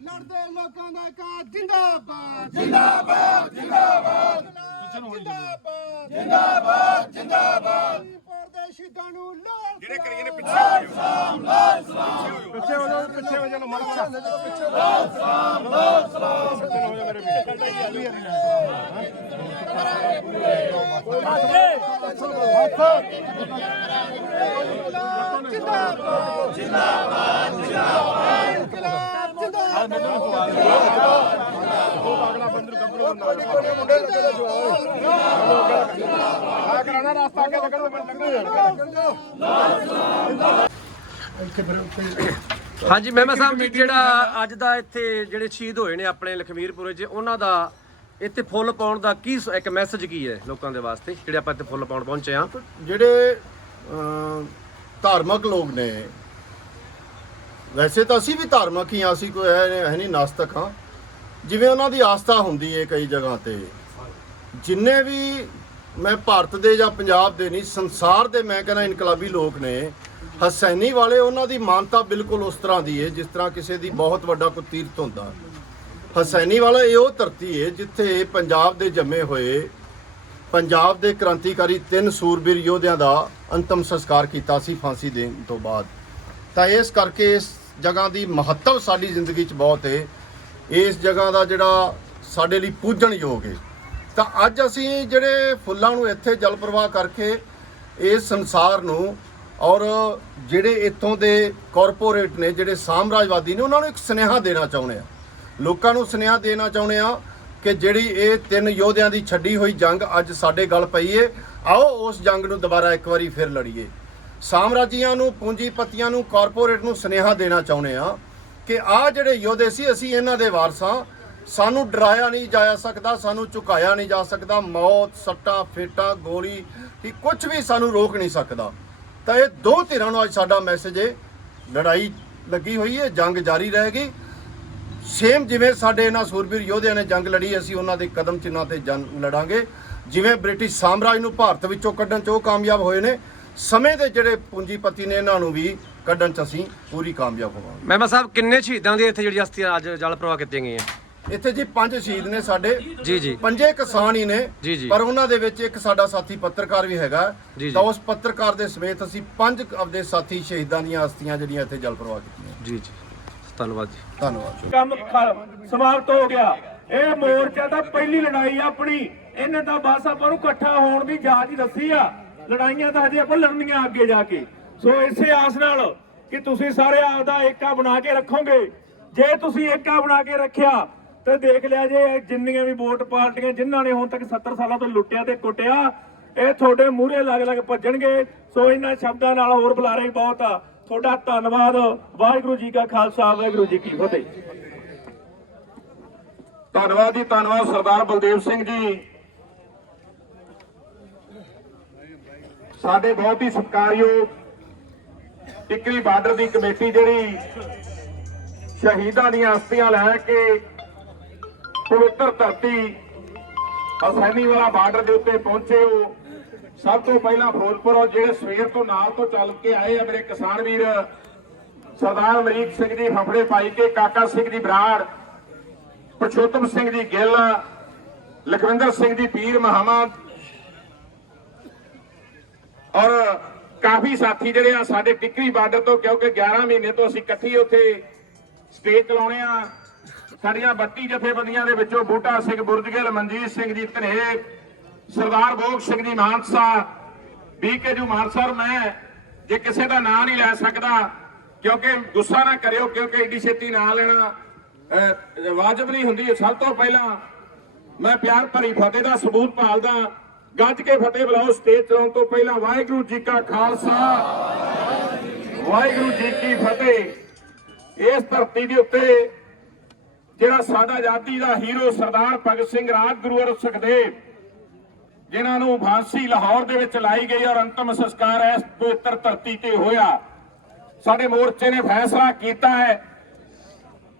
लड़ते लोगों का जिंदाबाद जिंदाबाद जिंदाबाद जिंदाबाद जिंदाबाद जिंदाबाद परदेशी दानू जेड़े करिए ने पीछे हो जाओ पीछे हो जाओ मारो सलाम सलाम पीछे हो जाओ मेरे जिंदाबाद जिंदाबाद हाँ जी मेहमा साहब जी ਜਿਹੜਾ ਅੱਜ ਦਾ ਇੱਥੇ ਜਿਹੜੇ ਸ਼ਹੀਦ ਹੋਏ ਨੇ ਆਪਣੇ ਲਖਮੀਰਪੁਰੇ 'ਚ ਉਹਨਾਂ ਦਾ ਇੱਥੇ ਫੁੱਲ ਪਾਉਣ ਦਾ ਕੀ ਇੱਕ ਮੈਸੇਜ ਕੀ ਹੈ ਲੋਕਾਂ ਦੇ ਵਾਸਤੇ ਜਿਹੜੇ ਆਪਾਂ ਇੱਥੇ ਫੁੱਲ ਪਾਉਣ ਪਹੁੰਚੇ ਆ? ਜਿਹੜੇ ਧਾਰਮਿਕ ਲੋਕ ਨੇ, ਵੈਸੇ ਤਾਂ ਅਸੀਂ ਵੀ ਧਾਰਮਿਕ ਹੀ ਆ, ਅਸੀਂ ਕੋਈ ਹੈ ਨਹੀਂ ਨਾਸਤਕ ਹਾਂ। ਜਿਵੇਂ ਉਹਨਾਂ ਦੀ ਆਸਥਾ ਹੁੰਦੀ ਹੈ ਕਈ ਜਗ੍ਹਾ ਤੇ, ਜਿੰਨੇ ਵੀ ਮੈਂ ਭਾਰਤ ਦੇ ਜਾਂ ਪੰਜਾਬ ਦੇ ਨਹੀਂ ਸੰਸਾਰ ਦੇ ਮੈਂ ਕਹਿੰਦਾ ਇਨਕਲਾਬੀ ਲੋਕ ਨੇ, ਹਸੈਨੀ ਵਾਲੇ ਉਹਨਾਂ ਦੀ ਮਾਨਤਾ ਬਿਲਕੁਲ ਉਸ ਤਰ੍ਹਾਂ ਦੀ ਹੈ ਜਿਸ ਤਰ੍ਹਾਂ ਕਿਸੇ ਦੀ ਬਹੁਤ ਵੱਡਾ ਕੋਈ ਤੀਰਥ ਹੁੰਦਾ। ਹਸੈਨੀ ਵਾਲਾ ਇਹ ਉਹ ਧਰਤੀ ਹੈ ਜਿੱਥੇ ਪੰਜਾਬ ਦੇ ਜੰਮੇ ਹੋਏ ਪੰਜਾਬ ਦੇ ਕ੍ਰਾਂਤੀਕਾਰੀ 3 ਸੂਰਬੀਰ ਯੋਧਿਆਂ ਦਾ ਅੰਤਮ ਸੰਸਕਾਰ ਕੀਤਾ ਸੀ ਫਾਂਸੀ ਦੇਣ ਤੋਂ ਬਾਅਦ। ਤਾਂ ਇਸ ਕਰਕੇ ਇਸ ਜਗ੍ਹਾ ਦੀ ਮਹੱਤਵ ਸਾਡੀ ਜ਼ਿੰਦਗੀ 'ਚ ਬਹੁਤ ਹੈ। ਇਸ ਜਗ੍ਹਾ ਦਾ ਜਿਹੜਾ ਸਾਡੇ ਲਈ ਪੂਜਣਯੋਗ ਹੈ। ਤਾਂ ਅੱਜ ਅਸੀਂ ਜਿਹੜੇ ਫੁੱਲਾਂ ਨੂੰ ਇੱਥੇ ਜਲ ਪ੍ਰਵਾਹ ਕਰਕੇ ਇਸ ਸੰਸਾਰ ਨੂੰ ਔਰ ਜਿਹੜੇ ਇੱਥੋਂ ਦੇ ਕਾਰਪੋਰੇਟ ਨੇ, ਜਿਹੜੇ ਸਾਮਰਾਜਵਾਦੀ ਨੇ, ਉਹਨਾਂ ਨੂੰ ਇੱਕ ਸੁਨੇਹਾ ਦੇਣਾ ਚਾਹੁੰਦੇ ਆ। ਲੋਕਾਂ ਨੂੰ ਸੁਨੇਹਾ ਦੇਣਾ ਚਾਹੁੰਦੇ ਆ ਕਿ ਜਿਹੜੀ ਇਹ 3 ਯੋਧਿਆਂ ਦੀ ਛੱਡੀ ਹੋਈ ਜੰਗ ਅੱਜ ਸਾਡੇ ਗਲ ਪਈ ਏ, ਆਓ ਉਸ ਜੰਗ ਨੂੰ ਦੁਬਾਰਾ ਇੱਕ ਵਾਰੀ ਫਿਰ ਲੜੀਏ। ਸਾਮਰਾਜੀਆਂ ਨੂੰ, ਪੂੰਜੀਪਤੀਆਂ ਨੂੰ, ਕਾਰਪੋਰੇਟ ਨੂੰ ਸੁਨੇਹਾ ਦੇਣਾ ਚਾਹੁੰਦੇ ਆ ਕਿ ਆਹ ਜਿਹੜੇ ਯੋਧੇ ਸੀ ਅਸੀਂ ਇਹਨਾਂ ਦੇ ਵਾਰਸਾਂ, ਸਾਨੂੰ ਡਰਾਇਆ ਨਹੀਂ ਜਾ ਸਕਦਾ, ਸਾਨੂੰ ਝੁਕਾਇਆ ਨਹੀਂ ਜਾ ਸਕਦਾ। ਮੌਤ, ਸੱਟਾਂ, ਫੇਟਾਂ, ਗੋਲੀ ਕਿ ਕੁਝ ਵੀ ਸਾਨੂੰ ਰੋਕ ਨਹੀਂ ਸਕਦਾ। ਤਾਂ ਇਹ ਦੋ ਧਿਰਾਂ ਨੂੰ ਅੱਜ ਸਾਡਾ ਮੈਸੇਜ ਹੈ, ਲੜਾਈ ਲੱਗੀ ਹੋਈ ਹੈ, ਜੰਗ ਜਾਰੀ ਰਹੇਗੀ। ਸੇਮ ਜਿਵੇਂ ਸਾਡੇ ਇਹਨਾਂ ਸੂਰਬੀਰ ਯੋਧਿਆਂ ਨੇ ਜੰਗ ਲੜੀ, ਅਸੀਂ ਉਹਨਾਂ ਦੇ ਕਦਮ ਚਿੰਨ੍ਹਾਂ ਤੇ ਜੰਗ ਲੜਾਂਗੇ। ਜਿਵੇਂ ਬ੍ਰਿਟਿਸ਼ ਸਾਮਰਾਜ ਨੂੰ ਭਾਰਤ ਵਿੱਚੋਂ ਕੱਢਣ 'ਚ ਉਹ ਕਾਮਯਾਬ ਹੋਏ ਨੇ, ਸਮੇਂ ਦੇ ਜਿਹੜੇ ਪੂੰਜੀਪਤੀ ਨੇ ਇਹਨਾਂ ਨੂੰ ਵੀ ਕੱਢਣ 'ਚ ਅਸੀਂ ਪੂਰੀ ਕਾਮਯਾਬ ਹੋਵਾਂਗੇ। ਮਹਿਮਾ ਸਾਹਿਬ ਕਿੰਨੇ ਸ਼ਹੀਦਾਂ ਦੀ ਇੱਥੇ ਜਿਹੜੀ ਅਸਥੀਆਂ ਅੱਜ ਜਲ ਪ੍ਰਵਾਹ ਕੀਤੀਆਂ ਗਈਆਂ? ਇੱਥੇ ਜੀ 5 ਸ਼ਹੀਦ ਨੇ ਸਾਡੇ, ਜੀ ਜੀ, 5 ਕਿਸਾਨ ਹੀ ਨੇ, ਪਰ ਉਹਨਾਂ ਦੇ ਵਿੱਚ ਇੱਕ ਸਾਡਾ ਸਾਥੀ ਪੱਤਰਕਾਰ ਵੀ ਹੈਗਾ। ਤਾਂ ਉਸ ਪੱਤਰਕਾਰ ਦੇ ਸਮੇਤ ਅਸੀਂ 5 ਆਪਦੇ ਸਾਥੀ ਸ਼ਹੀਦਾਂ ਦੀਆਂ ਅਸਥੀਆਂ ਜਿਹੜੀਆਂ ਇੱਥੇ ਜਲ ਪ੍ਰਵਾਹ ਕੀਤੀਆਂ। ਜੀ ਜੀ, ਧੰਨਵਾਦ ਜੀ, ਧੰਨਵਾਦ। ਕੰਮ ਸਮਾਪਤ ਹੋ ਗਿਆ। ਇਹ ਮੋਰਚਾ ਤਾਂ ਪਹਿਲੀ ਲੜਾਈ ਆਪਣੀ, ਇਹਨੇ ਤਾਂ ਬਸ ਆਪਾਂ ਨੂੰ ਇਕੱਠਾ ਹੋਣ ਦੀ ਜਾਚ ਹੀ ਦੱਸੀ ਆ। ਲੜਾਈਆਂ ਤਾਂ ਹਜੇ ਆਪਾਂ ਲੜਨੀਆਂ ਅੱਗੇ ਜਾ ਕੇ। ਸੋ ਇਸੇ ਆਸ ਨਾਲ ਕਿ ਤੁਸੀਂ ਸਾਰੇ ਆਪਦਾ ਏਕਾ ਬਣਾ ਕੇ ਰੱਖੋਗੇ। ਜੇ ਤੁਸੀਂ ਏਕਾ ਬਣਾ ਕੇ ਰੱਖਿਆ ਤੇ ਦੇਖ ਲਿਆ ਜੇ ਜਿੰਨੀਆਂ ਵੀ ਵੋਟ ਪਾਰਟੀਆਂ ਜਿਨ੍ਹਾਂ ਨੇ ਹੁਣ ਤੱਕ 70 ਸਾਲਾਂ ਤੋਂ ਲੁੱਟਿਆ ਤੇ ਕੁੱਟਿਆ, ਇਹ ਤੁਹਾਡੇ ਮੂਹਰੇ ਲੱਗ ਭੱਜਣਗੇ। ਸੋ ਇਹਨਾਂ ਸ਼ਬਦਾਂ ਨਾਲ ਹੋਰ ਬੁਲਾਰੇ ਹੀ ਬਹੁਤ ਆ। ਤੁਹਾਡਾ ਧੰਨਵਾਦ। ਵਾਹਿਗੁਰੂ ਜੀ ਕਾ ਖਾਲਸਾ, ਵਾਹਿਗੁਰੂ ਜੀ ਕੀ ਫਤਿਹ। ਧੰਨਵਾਦ ਜੀ, ਧੰਨਵਾਦ ਸਰਦਾਰ ਬਲਦੇਵ ਸਿੰਘ ਜੀ, ਸਾਡੇ ਬਹੁਤ ਹੀ ਸਤਿਕਾਰਯੋਗ ਟਿੱਕਰੀ ਬਾਰਡਰ ਦੀ ਕਮੇਟੀ ਜਿਹੜੀ ਸ਼ਹੀਦਾਂ ਦੀਆਂ ਅਸਥੀਆਂ ਲੈ ਕੇ ਪਵਿੱਤਰ ਧਰਤੀ ਹਸੈਨੀ ਵਾਲਾ ਬਾਰਡਰ ਦੇ ਉੱਤੇ ਪਹੁੰਚੇ ਹੋ। ਸਭ ਤੋਂ ਪਹਿਲਾਂ ਫਿਰੋਜ਼ਪੁਰ ਜਿਹੜੇ ਸਵੇਰ ਤੋਂ ਨਾਲ ਤੋਂ ਚੱਲ ਕੇ ਆਏ ਆ ਮੇਰੇ ਕਿਸਾਨ ਵੀਰ ਸਰਦਾਰ ਅਮਰੀਕ ਸਿੰਘ ਜੀ ਫਫੜੇ ਪਾਈ ਕੇ, ਕਾਕਾ ਸਿੰਘ ਜੀ ਬਰਾੜ, ਪੁਰਸ਼ੋਤਮ ਸਿੰਘ ਜੀ ਗਿੱਲ, ਲਖਵਿੰਦਰ ਸਿੰਘ ਜੀ ਪੀਰ ਮੁਹੰਮਦ ਔਰ ਕਾਫੀ ਸਾਥੀ ਜਿਹੜੇ ਆ ਸਾਡੇ ਟਿੱਕਰੀ ਬਾਰਡਰ ਤੋਂ, ਕਿਉਂਕਿ 11 ਮਹੀਨੇ ਤੋਂ ਅਸੀਂ ਇਕੱਠੀ ਉੱਥੇ ਸਟੇਜ ਚਲਾਉਣੇ ਆ। ਸਾਡੀਆਂ 32 ਜਥੇਬੰਦੀਆਂ ਦੇ ਵਿੱਚੋਂ ਬੂਟਾ ਸਿੰਘ ਬੁਰਜਗਿੱਲ, ਮਨਜੀਤ ਸਿੰਘ ਜੀ ਧਨੇਰ, ਸਰਦਾਰ ਭੋਗ ਸਿੰਘ ਜੀ ਮਾਨਸਾ, BKU ਮਾਨਸਾ। ਮੈਂ ਜੇ ਕਿਸੇ ਦਾ ਨਾਂ ਨਹੀਂ ਲੈ ਸਕਦਾ ਕਿਉਂਕਿ ਗੁੱਸਾ ਨਾ ਕਰਿਓ, ਕਿਉਂਕਿ ਏਡੀ ਛੇਤੀ ਨਾਂ ਲੈਣਾ ਵਾਜਬ ਨਹੀਂ ਹੁੰਦੀ। ਸਭ ਤੋਂ ਪਹਿਲਾਂ ਮੈਂ ਪਿਆਰ ਭਰੀ ਫਤਿਹ ਦਾ ਸਬੂਤ ਭਾਲਦਾ। ਗੱਜ ਕੇ ਫਤਿਹ ਬੁਲਾਓ ਸਟੇਜ ਚਲਾਉਣ ਤੋਂ ਪਹਿਲਾਂ। ਵਾਹਿਗੁਰੂ ਜੀ ਕਾ ਖਾਲਸਾ, ਵਾਹਿਗੁਰੂ ਜੀ ਕੀ ਫਤਿਹ। ਇਸ ਧਰਤੀ ਦੇ ਉੱਤੇ ਜਿਹੜਾ ਸਾਡਾ ਆਜ਼ਾਦੀ ਦਾ ਹੀਰੋ ਸਰਦਾਰ ਭਗਤ ਸਿੰਘ, ਰਾਜਗੁਰੂ ਔਰ ਸੁਖਦੇਵ, ਜਿਨ੍ਹਾਂ ਨੂੰ ਫਾਂਸੀ ਲਾਹੌਰ ਦੇ ਵਿੱਚ ਲਾਈ ਗਈ ਔਰ ਅੰਤਮ ਸੰਸਕਾਰ ਇਸ ਪਵਿੱਤਰ ਧਰਤੀ ਤੇ ਹੋਇਆ, ਸਾਡੇ ਮੋਰਚੇ ਨੇ ਫੈਸਲਾ ਕੀਤਾ ਹੈ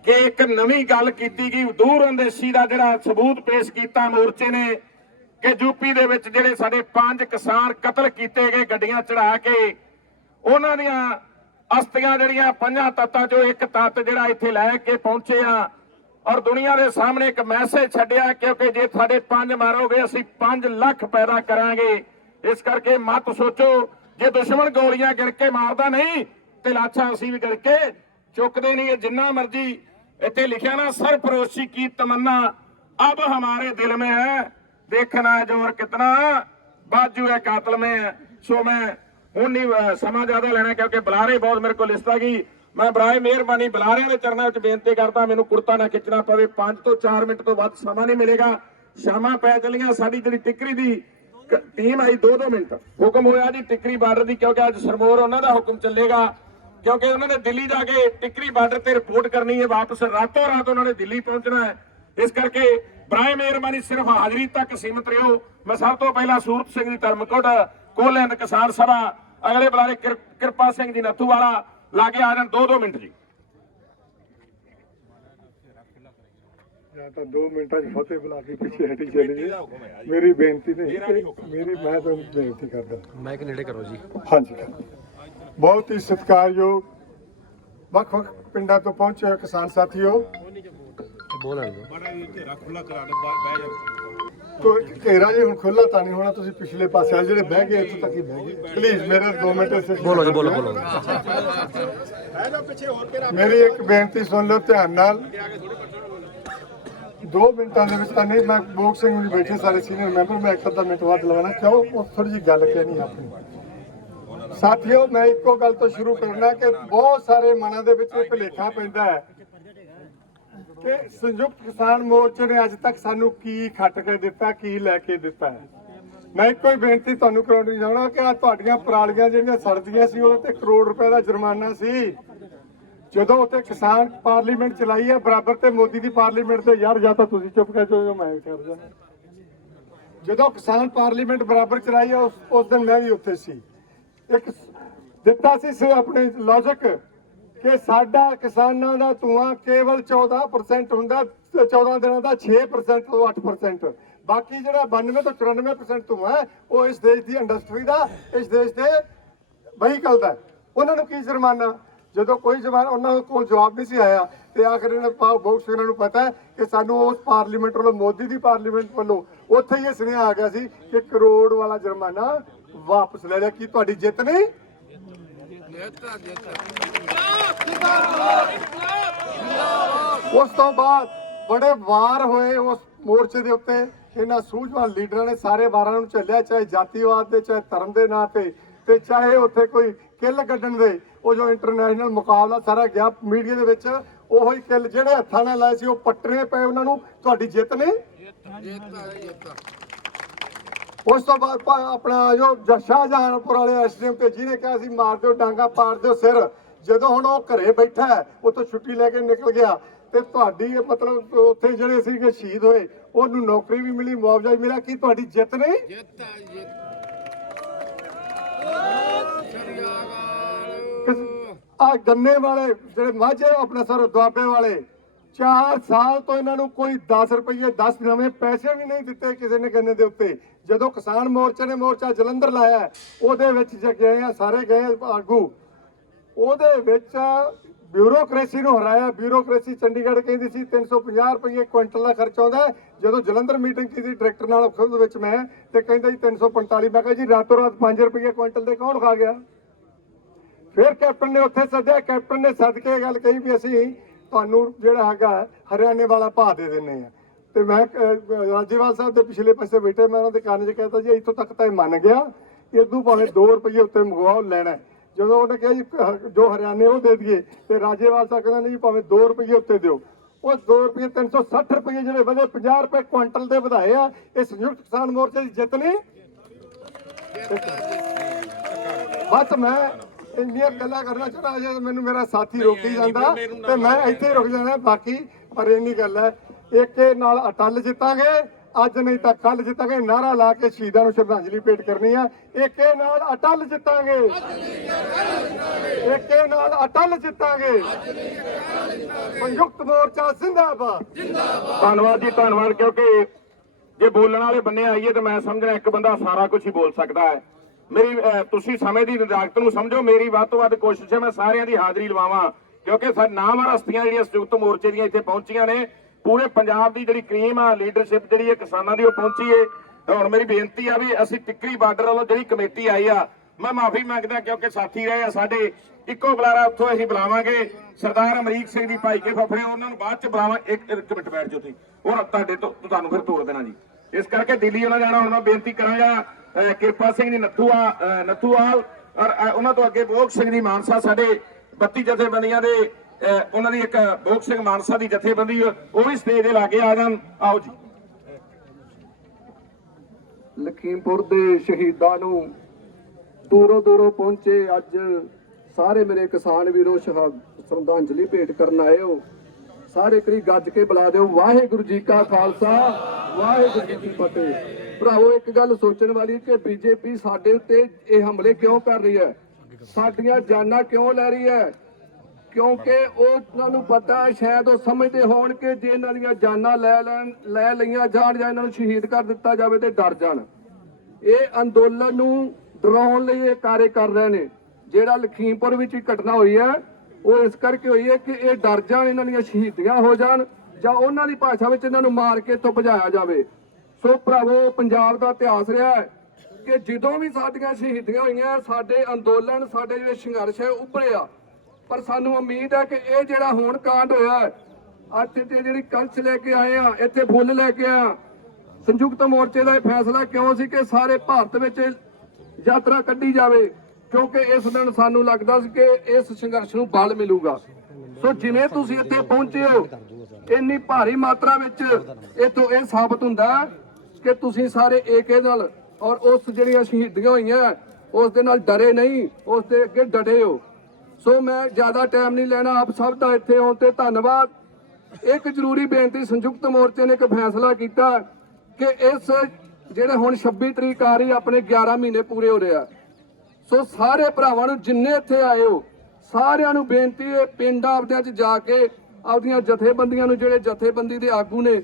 ਕਿ ਇੱਕ ਨਵੀਂ ਗੱਲ ਕੀਤੀ ਗਈ। ਦੂਰ ਅੰਦੇਸ਼ੀ ਦਾ ਜਿਹੜਾ ਸਬੂਤ ਪੇਸ਼ ਕੀਤਾ ਮੋਰਚੇ ਨੇ ਕਿ ਯੂਪੀ ਦੇ ਵਿੱਚ ਜਿਹੜੇ ਸਾਡੇ 5 ਕਿਸਾਨ ਕਤਲ ਕੀਤੇ ਗਏ ਗੱਡੀਆਂ ਚੜਾ ਕੇ, ਉਹਨਾਂ ਦੀਆਂ ਅਸਥੀਆਂ ਜਿਹੜੀਆਂ 5 ਤੱਤਾਂ ਚੋਂ ਇੱਕ ਤੱਤ ਜਿਹੜਾ ਇੱਥੇ ਲੈ ਕੇ ਪਹੁੰਚੇ ਆ ਔਰ ਦੁਨੀਆ ਦੇ ਸਾਹਮਣੇ ਇੱਕ ਮੈਸੇਜ ਛੱਡਿਆ, ਕਿਉਂਕਿ ਜੇ ਸਾਡੇ 5 ਮਾਰੋਗੇ ਅਸੀਂ 5 ਲੱਖ ਪੈਦਾ ਕਰਾਂਗੇ। ਇਸ ਕਰਕੇ ਮਤ ਸੋਚੋ, ਜੇ ਦੁਸ਼ਮਣ ਗੋਲੀਆਂ ਗਿਣ ਕੇ ਮਾਰਦਾ ਨਹੀਂ ਤੇ ਲਾਸ਼ਾਂ ਅਸੀਂ ਵੀ ਗਿਣ ਕੇ ਚੁੱਕਦੇ ਨਹੀਂ। ਜਿੰਨਾ ਮਰਜੀ ਇੱਥੇ ਲਿਖਿਆ ਨਾ, ਸਰਫਰੋਸ਼ੀ ਕੀ ਤਮन्ना अब हमारे दिल में है, देखना जोर कितना बाजू है कातल में। सो मैं ਹੁਣ ਨਹੀਂ ਸਮਾਂ ਜ਼ਿਆਦਾ ਲੈਣਾ ਕਿਉਂਕਿ ਬੁਲਾਰੇ ਬਹੁਤ ਮੇਰੇ ਕੋਲ ਲਿਸਟ ਆ ਗਈ। ਮੈਂ ਬਰਾਏ ਮਿਹਰਬਾਨੀ ਬੁਲਾਰਿਆਂ ਦੇ ਚਰਨਾਂ ਵਿੱਚ ਬੇਨਤੀ ਕਰਦਾ, ਮੈਨੂੰ ਕੁੜਤਾ ਨਾ ਖਿੱਚਣਾ ਪਵੇ। 5 ਤੋਂ 4 ਮਿੰਟ ਤੋਂ ਵੱਧ ਸਮਾਂ ਨਹੀਂ ਮਿਲੇਗਾ। ਸ਼ਾਮਾਂ ਪੈ ਚਲੀਆਂ, ਸਾਡੀ ਜਿਹੜੀ ਟਿੱਕਰੀ ਦੀ ਟੀਮ ਆਈ 2-2 ਮਿੰਟ। ਹੁਕਮ ਹੋਇਆ ਜੀ ਟਿੱਕਰੀ ਬਾਰਡਰ ਦੀ, ਕਿਉਂਕਿ ਅੱਜ ਸਰਮੋਰ ਉਹਨਾਂ ਦਾ ਹੁਕਮ ਚੱਲੇਗਾ, ਕਿਉਂਕਿ ਉਹਨਾਂ ਨੇ ਦਿੱਲੀ ਜਾ ਕੇ ਟਿੱਕਰੀ ਬਾਰਡਰ ਤੇ ਰਿਪੋਰਟ ਕਰਨੀ ਹੈ। ਵਾਪਸ ਰਾਤੋਂ ਰਾਤ ਉਹਨਾਂ ਨੇ ਦਿੱਲੀ ਪਹੁੰਚਣਾ ਹੈ। ਇਸ ਕਰਕੇ ਬਰਾਏ ਮਿਹਰਬਾਨੀ ਸਿਰਫ ਹਾਜ਼ਰੀ ਤੱਕ ਸੀਮਤ ਰਹੋ। ਮੈਂ ਸਭ ਤੋਂ ਪਹਿਲਾਂ ਸੂਰਤ ਸਿੰਘ ਦੀ ਧਰਮਕੋਟ ਕੋਲੈਂਡ ਕਿਸਾਨ ਸਭਾ, ਅਗਲੇ ਬੁਲਾਰੇ ਕਿਰਪਾ ਸਿੰਘ ਜੀ ਨੱਥੂਵਾਲਾ ਲਾਗੇ ਆ ਜਾਣ। 2-2 ਮਿੰਟ ਜੀ। ਜਾਂ ਤਾਂ 2 ਮਿੰਟਾਂ 'ਚ ਫਤਿਹ ਬੁਲਾ ਕੇ ਪਿੱਛੇ ਹਟੀ ਚਲੇ ਜੀ। ਮੇਰੀ ਬੇਨਤੀ ਨਹੀਂ, ਮੈਂ ਤੁਹਾਨੂੰ ਬੇਨਤੀ ਕਰਦਾ, ਮਾਈਕ ਨੇੜੇ ਕਰੋ ਜੀ। ਹਾਂਜੀ, ਬਹੁਤ ਹੀ ਸਤਿਕਾਰਯੋਗ ਵੱਖ-ਵੱਖ ਪਿੰਡਾਂ ਤੋਂ ਪਹੁੰਚੇ ਹੋਏ ਕਿਸਾਨ ਸਾਥੀਓ, ਘੇਰਾ ਜੀ ਹੁਣ ਖੁੱਲਾ ਤਾਂ ਨਹੀਂ ਹੋਣਾ, ਤੁਸੀਂ ਪਿਛਲੇ ਪਾਸੇ ਆ ਜਿਹੜੇ ਬਹਿ ਗਏ ਇੱਥੇ ਤੱਕ ਹੀ ਬਹਿ ਗਏ। ਪਲੀਜ਼ ਮੇਰੇ 2 ਮਿੰਟ ਬੋਲੋ ਜੀ, ਬੋਲੋ। ਮੇਰੀ ਇੱਕ ਬੇਨਤੀ ਸੁਣ ਲਓ ਧਿਆਨ ਨਾਲ। 2 ਮਿੰਟਾਂ ਦੇ ਵਿੱਚ ਤਾਂ ਨਹੀਂ, ਮੈਂ ਭੋਗ ਸਿੰਘ ਨੂੰ ਬੈਠੇ ਸਾਰੇ ਸੀਨੀਅਰ ਮੈਂਬਰ, ਮੈਂ 1-2 ਮਿੰਟ ਬਾਅਦ ਲਵਾਉਣਾ। ਕਿਉਂ? ਉਹ ਥੋੜੀ ਜਿਹੀ ਗੱਲ ਕਹਿਣੀ ਆਪਣੀ। ਸਾਥੀਓ, ਮੈਂ ਇੱਕੋ ਗੱਲ ਤੋਂ ਸ਼ੁਰੂ ਕਰਨਾ ਕਿ ਬਹੁਤ ਸਾਰੇ ਮਨਾਂ ਦੇ ਵਿੱਚ ਭੁਲੇਖਾ ਪੈਂਦਾ ਹੈ ਕਿ ਸੰਯੁਕਤ ਕਿਸਾਨ ਮੋਰਚੇ ਨੇ ਅੱਜ ਤੱਕ ਸਾਨੂੰ ਕੀ ਖੱਟ ਕੇ ਦਿੱਤਾ, ਕੀ ਲੈ ਕੇ ਦਿੱਤਾ ਹੈ। ਮੈਂ ਇੱਕੋ ਹੀ ਬੇਨਤੀ ਤੁਹਾਨੂੰ ਕਰਾਉਣੀ ਚਾਹੁੰਦਾ ਕਿ ਆ ਤੁਹਾਡੀਆਂ ਪਰਾਲੀਆਂ ਜਿਹੜੀਆਂ ਸੜਦੀਆਂ ਸੀ ਉਹਦੇ ਤੇ ਕਰੋੜ ਰੁਪਏ ਦਾ ਜੁਰਮਾਨਾ ਸੀ। ਜਦੋਂ ਉੱਥੇ ਕਿਸਾਨ ਪਾਰਲੀਮੈਂਟ ਚਲਾਈ ਹੈ ਬਰਾਬਰ ਤੇ ਮੋਦੀ ਦੀ ਪਾਰਲੀਮੈਂਟ ਤੇ, ਯਾਰ ਜਾਂ ਤਾਂ ਤੁਸੀਂ ਚੁੱਪ ਕਰ ਜਾਓ ਜਾਂ ਮੈਂ ਕਰ ਜਾਣਾ। ਜਦੋਂ ਕਿਸਾਨ ਪਾਰਲੀਮੈਂਟ ਬਰਾਬਰ ਚਲਾਈ ਹੈ ਉਸ ਦਿਨ ਮੈਂ ਵੀ ਉੱਥੇ ਸੀ। ਇੱਕ ਦਿੱਤਾ ਸੀ ਆਪਣੇ ਲੌਜਿਕ ਕਿ ਸਾਡਾ ਕਿਸਾਨਾਂ ਦਾ ਧੂਆਂ ਕੇਵਲ 14% ਹੁੰਦਾ, 14 ਦਿਨਾਂ ਦਾ 6% ਤੋਂ 8%। ਬਾਕੀ ਜਿਹੜਾ 92 ਤੋਂ 94% ਧੂਆਂ ਹੈ ਉਹ ਇਸ ਦੇਸ਼ ਦੀ ਇੰਡਸਟਰੀ ਦਾ, ਇਸ ਦੇਸ਼ ਦੇ ਵਹੀਕਲ ਦਾ। ਉਹਨਾਂ ਨੂੰ ਕੀ ਜੁਰਮਾਨਾ? ਜਦੋਂ ਕੋਈ ਜਵਾਨ ਉਹਨਾਂ ਕੋਲ ਜਵਾਬ ਨਹੀਂ ਸੀ ਆਇਆ ਤੇ ਆਖਰ ਇਹਨਾਂ ਬਹੁਤ ਇਹਨਾਂ ਨੂੰ ਪਤਾ ਹੈ ਕਿ ਸਾਨੂੰ ਉਸ ਪਾਰਲੀਮੈਂਟ ਵੱਲੋਂ, ਮੋਦੀ ਦੀ ਪਾਰਲੀਮੈਂਟ ਵੱਲੋਂ ਉੱਥੇ ਹੀ ਇਹ ਸੁਨੇਹਾ ਆ ਗਿਆ ਸੀ ਕਿ ਕਰੋੜ ਵਾਲਾ ਜੁਰਮਾਨਾ ਵਾਪਸ ਲੈ ਲਿਆ। ਕੀ ਤੁਹਾਡੀ ਜਿੱਤ ਨਹੀਂ? ਉਸ ਤੋਂ ਬਾਅਦ ਬੜੇ ਵਾਰ ਹੋਏ ਉਸ ਮੋਰਚੇ ਦੇ ਉੱਤੇ। ਇਹਨਾਂ ਸੂਝਵਾਨ ਲੀਡਰਾਂ ਨੇ ਸਾਰੇ ਵਾਰਾਂ ਨੂੰ ਝੱਲਿਆ, ਚਾਹੇ ਜਾਤੀਵਾਦ ਦੇ, ਚਾਹੇ ਧਰਮ ਦੇ ਨਾਂ ਤੇ ਚਾਹੇ ਉੱਥੇ ਕੋਈ ਕਿੱਲ ਕੱਢਣ ਦੇ। ਉਹ ਜੋ ਇੰਟਰਨੈਸ਼ਨਲ ਮੁਕਾਬਲਾ ਸਾਰਾ ਗਿਆ ਮੀਡੀਆ ਦੇ ਵਿੱਚ, ਉਹੀ ਕਿੱਲ ਜਿਹੜੇ ਹੱਥਾਂ ਨਾਲ ਲਾਏ ਸੀ ਉਹ ਪੱਟਣੇ ਪਏ ਉਹਨਾਂ ਨੂੰ। ਤੁਹਾਡੀ ਜਿੱਤ ਨਹੀਂ? ਉਸ ਤੋਂ ਬਾਅਦ ਆਪਣਾ ਜੋ ਸ਼ਾਹਜਹਾਨਪੁਰ ਵਾਲੇ ਐਸਡੀਐਮ ਤੇ ਜਿਹਨੇ ਕਿਹਾ ਸੀ ਮਾਰ ਦਿਓ ਡਾਂਗਾ, ਪਾੜ ਦਿਓ ਸਿਰ, ਜਦੋਂ ਹੁਣ ਉਹ ਘਰੇ ਬੈਠਾ ਹੈ, ਉੱਥੋਂ ਛੁੱਟੀ ਲੈ ਕੇ ਨਿਕਲ ਗਿਆ ਤੇ ਤੁਹਾਡੀ ਮਤਲਬ ਉੱਥੇ ਜਿਹੜੇ ਸੀਗੇ ਸ਼ਹੀਦ ਹੋਏ ਉਹਨੂੰ ਨੌਕਰੀ ਵੀ ਮਿਲੀ, ਮੁਆਵਜ਼ਾ ਵੀ ਮਿਲਿਆ। ਕੀ ਤੁਹਾਡੀ ਜਿੱਤ ਨਹੀਂ? ਆ ਗੰਨੇ ਵਾਲੇ ਜਿਹੜੇ ਮਾਝੇ ਆਪਣੇ ਸਰ ਦੁਆਬੇ ਵਾਲੇ 4 ਸਾਲ ਤੋਂ ਇਹਨਾਂ ਨੂੰ ਕੋਈ 10 ਰੁਪਏ 10 ਨਵੇਂ ਪੈਸੇ ਵੀ ਨਹੀਂ ਦਿੱਤੇ ਕਿਸੇ ਨੇ ਗੰਨੇ ਦੇ ਉੱਤੇ। ਜਦੋਂ ਕਿਸਾਨ ਮੋਰਚੇ ਨੇ ਮੋਰਚਾ ਜਲੰਧਰ ਲਾਇਆ ਉਹਦੇ ਵਿੱਚ ਜੇ ਗਏ ਆ ਸਾਰੇ ਗਏ ਆਗੂ, ਉਹਦੇ ਵਿੱਚ ਬਿਊਰੋਕ੍ਰੇਸੀ ਨੂੰ ਹਰਾਇਆ। ਬਿਊਰੋਕ੍ਰੇਸੀ ਚੰਡੀਗੜ੍ਹ ਕਹਿੰਦੀ ਸੀ 350 ਰੁਪਏ ਕੁਇੰਟਲ ਦਾ ਖਰਚ ਆਉਂਦਾ। ਜਦੋਂ ਜਲੰਧਰ ਮੀਟਿੰਗ ਕੀਤੀ ਡਾਇਰੈਕਟਰ ਨਾਲ ਖੁਦ ਵਿੱਚ ਮੈਂ ਤੇ ਕਹਿੰਦਾ ਜੀ 345। ਮੈਂ ਕਿਹਾ ਜੀ ਰਾਤੋਂ ਰਾਤ 5 ਰੁਪਏ ਕੁਇੰਟਲ ਦੇ ਕੌਣ ਖਾ ਗਿਆ? ਫਿਰ ਕੈਪਟਨ ਨੇ ਉੱਥੇ ਸੱਦਿਆ, ਕੈਪਟਨ ਨੇ ਸੱਦ ਕੇ ਗੱਲ ਕਹੀ ਵੀ ਅਸੀਂ ਤੁਹਾਨੂੰ ਜਿਹੜਾ ਹੈਗਾ ਹਰਿਆਣੇ ਵਾਲਾ ਭਾਅ ਦੇ ਦਿੰਦੇ ਆ। ਤੇ ਮੈਂ ਰਾਜੇਵਾਲ ਸਾਹਿਬ ਦੇ ਪਿਛਲੇ ਪਾਸੇ ਬੈਠੇ, ਮੈਂ ਉਹਨਾਂ ਦੇ ਕੰਨ 'ਚ ਕਹਿਤਾ ਜੀ ਇੱਥੋਂ ਤੱਕ ਤਾਂ ਇਹ ਮੰਨ ਗਿਆ, ਇਦੋਂ ਭਾਵੇਂ 2 ਰੁਪਏ ਉੱਤੇ ਮੰਗਵਾਓ ਲੈਣਾ। ਜਦੋਂ ਉਹਨੇ ਕਿਹਾ ਜੀ ਜੋ ਹਰਿਆਣੇ ਉਹ ਦੇ ਦਈਏ, ਤੇ ਰਾਜੇਵਾਲ ਸਾਹਿਬ ਕਹਿੰਦਾ ਨਹੀਂ ਭਾਵੇਂ 2 ਰੁਪਏ ਉੱਤੇ ਦਿਓ। ਉਹ 2 ਰੁਪਏ 360 ਰੁਪਏ ਜਿਹੜੇ ਵਧੇ 50 ਰੁਪਏ ਕੁਇੰਟਲ ਦੇ ਵਧਾਏ ਆ। ਇਹ ਸੰਯੁਕਤ ਕਿਸਾਨ ਮੋਰਚੇ ਦੀ ਜਿੱਤ ਨਹੀਂ। ਬਸ ਮੈਂ ਇੰਨੀਆਂ ਗੱਲਾਂ ਕਰਨਾ ਚਾਹੁੰਦਾ, ਜੇ ਮੈਨੂੰ ਮੇਰਾ ਸਾਥੀ ਰੋਕੀ ਜਾਂਦਾ ਤੇ ਮੈਂ ਇੱਥੇ ਹੀ ਰੁਕ ਜਾਣਾ। ਬਾਕੀ ਪਰ ਇੰਨੀ ਗੱਲ ਹੈ, ਏਕੇ ਨਾਲ ਅਟੱਲ ਜਿੱਤਾਂਗੇ, ਅੱਜ ਨਹੀਂ ਤਾਂ ਕੱਲ ਜਿੱਤਾਂਗੇ। ਨਾਰਾ ਲਾ ਕੇ ਸ਼ਹੀਦਾਂ ਨੂੰ ਸ਼ਰਧਾਂਜਲੀ ਭੇਟ ਕਰਨੀ ਆ। ਏਕੇ ਨਾਲ ਅਟੱਲ ਜਿੱਤਾਂਗੇ, ਏਕੇ ਨਾਲ ਅਟੱਲ ਜਿੱਤਾਂਗੇ। ਸੰਯੁਕਤ ਮੋਰਚਾ ਜ਼ਿੰਦਾਬਾਦ। ਧੰਨਵਾਦ ਜੀ, ਧੰਨਵਾਦ। ਕਿਉਂਕਿ ਜੇ ਬੋਲਣ ਵਾਲੇ ਬੰਨੇ ਆਈਏ ਤਾਂ ਮੈਂ ਸਮਝਣਾ ਇੱਕ ਬੰਦਾ ਸਾਰਾ ਕੁਝ ਹੀ ਬੋਲ ਸਕਦਾ ਹੈ। ਮੇਰੀ ਤੁਸੀਂ ਸਮੇਂ ਦੀ ਨਜ਼ਾਕਤ ਨੂੰ ਸਮਝੋ। ਮੇਰੀ ਵੱਧ ਤੋਂ ਵੱਧ ਕੋਸ਼ਿਸ਼ ਹੈ ਮੈਂ ਸਾਰਿਆਂ ਦੀ ਹਾਜ਼ਰੀ ਲਵਾਵਾਂ, ਕਿਉਂਕਿ ਨਾਮਵਰ ਹਸਤੀਆਂ ਜਿਹੜੀਆਂ ਸੰਯੁਕਤ ਮੋਰਚੇ ਦੀਆਂ ਇੱਥੇ ਪਹੁੰਚੀਆਂ ਨੇ। ਪੂਰੇ ਪੰਜਾਬ ਦੀ ਜਿਹੜੀ ਕਰੀਮ ਆ ਲੀਡਰਸ਼ਿਪ ਜਿਹੜੀ ਹੈ ਕਿਸਾਨਾਂ ਦੀ ਉਹ ਪਹੁੰਚੀ ਏ। ਹੁਣ ਮੇਰੀ ਬੇਨਤੀ ਆ ਵੀ ਅਸੀਂ ਟਿੱਕਰੀ ਬਾਰਡਰ ਵੱਲੋਂ ਜਿਹੜੀ ਕਮੇਟੀ ਆਈ ਆ, ਮੈਂ ਮਾਫੀ ਮੰਗਦਾ ਕਿਉਂਕਿ ਸਾਥੀ ਰਹੇ ਆ ਸਾਡੇ। ਇੱਕੋ ਬੁਲਾਰਾ ਉੱਥੋਂ ਅਸੀਂ ਬੁਲਾਵਾਂਗੇ ਸਰਦਾਰ ਅਮਰੀਕ ਸਿੰਘ ਦੀ ਭਾਈ ਕੇ ਫਫੜੇ, ਉਹਨਾਂ ਨੂੰ ਬਾਅਦ ਚ ਬੁਲਾਵਾਂ। ਇੱਕ ਮਿੰਟ ਬੈਠ ਜਾਓ ਤੁਸੀਂ, ਹੁਣ ਤੁਹਾਡੇ ਤੋਂ ਤੁਹਾਨੂੰ ਫਿਰ ਤੋਰ ਦੇਣਾ ਜੀ। ਇਸ ਕਰਕੇ ਦਿੱਲੀ ਉਹਨਾਂ ਜਾਣਾ। ਹੁਣ ਮੈਂ ਬੇਨਤੀ ਕਰਾਂਗਾ ਕਿਰਪਾ ਸਿੰਘ ਜੀ ਨੱਥੂਵਾਲ ਔਰ ਉਹਨਾਂ ਤੋਂ ਅੱਗੇ ਬੋਗ ਸਿੰਘ ਜੀ ਮਾਨਸਾ, ਸਾਡੇ 32 ਜਥੇਬੰਦੀਆਂ ਦੇ ਉਹਨਾਂ ਦੀ ਇੱਕ ਬੋਗ ਸਿੰਘ ਮਾਨਸਾ ਦੀ ਜਥੇਬੰਦੀ, ਉਹ ਵੀ ਸਟੇਜ ਦੇ ਲਾਗੇ ਆ ਜਾਣ। ਆਓ ਜੀ। ਲਖੀਮਪੁਰ ਦੇ ਸ਼ਹੀਦਾਂ ਨੂੰ ਦੂਰੋਂ ਦੂਰੋਂ ਪਹੁੰਚੇ ਅੱਜ ਸਾਰੇ ਮੇਰੇ ਕਿਸਾਨ ਵੀਰੋ ਸ਼ਰਧਾਂਜਲੀ ਭੇਟ ਕਰਨ ਆਏ ਹੋ। ਸਾਰੇ ਕਰੀ ਗੱਜ ਕੇ ਬੁਲਾ ਦਿਓ, ਵਾਹਿਗੁਰੂ ਜੀ ਕਾ ਖਾਲਸਾ, ਵਾਹਿਗੁਰੂ ਜੀ ਕੀ ਫਤਿਹ। ਭਰਾਵੋ ਇੱਕ ਗੱਲ ਸੋਚਣ ਵਾਲੀ ਕਿ ਬੀਜੇਪੀ ਸਾਡੇ ਉੱਤੇ ਇਹ ਹਮਲੇ ਕਿਉਂ ਕਰ ਰਹੀ ਹੈ, ਸਾਡੀਆਂ ਜਾਨਾਂ ਕਿਉਂ ਲੈ ਰਹੀ ਹੈ? ਕਿਉਂਕਿ ਉਹਨਾਂ ਨੂੰ ਪਤਾ ਹੈ, ਸ਼ਾਇਦ ਉਹ ਸਮਝਦੇ ਹੋਣ ਕਿ ਜੇ ਇਹਨਾਂ ਦੀਆਂ ਜਾਨਾਂ ਲੈ ਲਈਆਂ ਜਾਣ ਜਾਂ ਇਹਨਾਂ ਨੂੰ ਸ਼ਹੀਦ ਕਰ ਦਿੱਤਾ ਜਾਵੇ ਤੇ ਡਰ ਜਾਣ। ਇਹ ਅੰਦੋਲਨ ਨੂੰ ਡਰਾਉਣ ਲਈ ਇਹ ਕਾਰੇ ਕਰ ਰਹੇ ਨੇ। ਜਿਹੜਾ ਲਖੀਮਪੁਰ ਵਿੱਚ ਘਟਨਾ ਹੋਈ ਹੈ ਉਹ ਇਸ ਕਰਕੇ ਹੋਈ ਹੈ ਕਿ ਇਹ ਡਰ ਜਾਣ, ਇਹਨਾਂ ਦੀਆਂ ਸ਼ਹੀਦੀਆਂ ਹੋ ਜਾਣ, ਜਾਂ ਉਹਨਾਂ ਦੀ ਭਾਸ਼ਾ ਵਿੱਚ ਇਹਨਾਂ ਨੂੰ ਮਾਰ ਕੇ ਇੱਥੋਂ ਭਜਾਇਆ ਜਾਵੇ। ਸੋ ਭਰਾਵੋ, ਪੰਜਾਬ ਦਾ ਇਤਿਹਾਸ ਰਿਹਾ ਹੈ ਕਿ ਜਦੋਂ ਵੀ ਸਾਡੀਆਂ ਸ਼ਹੀਦੀਆਂ ਹੋਈਆਂ, ਸਾਡੇ ਅੰਦੋਲਨ, ਸਾਡੇ ਜਿਹੜੇ ਸੰਘਰਸ਼ ਹੈ ਉੱਭਰਿਆ। ਪਰ ਸਾਨੂੰ ਉਮੀਦ ਹੈ ਕਿ ਇਹ ਜਿਹੜਾ ਹੁਣ ਕਾਂਡ ਹੋਇਆ ਹੈ, ਅੱਜ ਤੇ ਜਿਹੜੀ ਕਲਸ਼ ਲੈ ਕੇ ਆਏ ਆ, ਇੱਥੇ ਫੁੱਲ ਲੈ ਕੇ ਆਏ ਆ, ਸੰਯੁਕਤ ਮੋਰਚੇ ਦਾ ਇਹ ਫੈਸਲਾ ਕਿਉਂ ਸੀ ਕਿ ਸਾਰੇ ਭਾਰਤ ਵਿੱਚ ਯਾਤਰਾ ਕੱਢੀ ਜਾਵੇ, ਕਿਉਂਕਿ ਇਸ ਦਿਨ ਸਾਨੂੰ ਲੱਗਦਾ ਸੀ ਕਿ ਇਸ ਸੰਘਰਸ਼ ਨੂੰ ਬਲ ਮਿਲੂਗਾ। ਸੋ ਜਿਵੇਂ ਤੁਸੀਂ ਇੱਥੇ ਪਹੁੰਚੇ ਹੋ ਇੰਨੀ ਭਾਰੀ ਮਾਤਰਾ ਵਿੱਚ, ਇੱਥੋਂ ਇਹ ਸਾਬਤ ਹੁੰਦਾ ਕਿ ਤੁਸੀਂ ਸਾਰੇ ਏਕੇ ਨਾਲ ਔਰ ਉਸ ਜਿਹੜੀਆਂ ਸ਼ਹੀਦੀਆਂ ਹੋਈਆਂ ਉਸ ਦੇ ਨਾਲ ਡਰੇ ਨਹੀਂ, ਉਸ ਦੇ ਅੱਗੇ ਡਟੇ ਹੋ। ਸੋ ਮੈਂ ਜ਼ਿਆਦਾ ਟਾਈਮ ਨਹੀਂ ਲੈਣਾ, ਆਪ ਸਭ ਦਾ ਇੱਥੇ ਆਉਣ ਤੇ ਧੰਨਵਾਦ। ਇੱਕ ਜ਼ਰੂਰੀ ਬੇਨਤੀ, ਸੰਯੁਕਤ ਮੋਰਚੇ ਨੇ ਇੱਕ ਫੈਸਲਾ ਕੀਤਾ ਕਿ ਇਸ ਜਿਹੜੇ ਹੁਣ 26 ਤਰੀਕ ਆ ਰਹੀ, ਆਪਣੇ 11 ਮਹੀਨੇ ਪੂਰੇ ਹੋ ਰਿਹਾ। ਸੋ ਸਾਰੇ ਭਰਾਵਾਂ ਨੂੰ ਜਿੰਨੇ ਇੱਥੇ ਆਏ ਹੋ ਸਾਰਿਆਂ ਨੂੰ ਬੇਨਤੀ ਹੈ, ਪਿੰਡ ਆਪਦਿਆਂ 'ਚ ਜਾ ਕੇ ਆਪਦੀਆਂ ਜਥੇਬੰਦੀਆਂ ਨੂੰ, ਜਿਹੜੇ ਜਥੇਬੰਦੀ ਦੇ ਆਗੂ ਨੇ,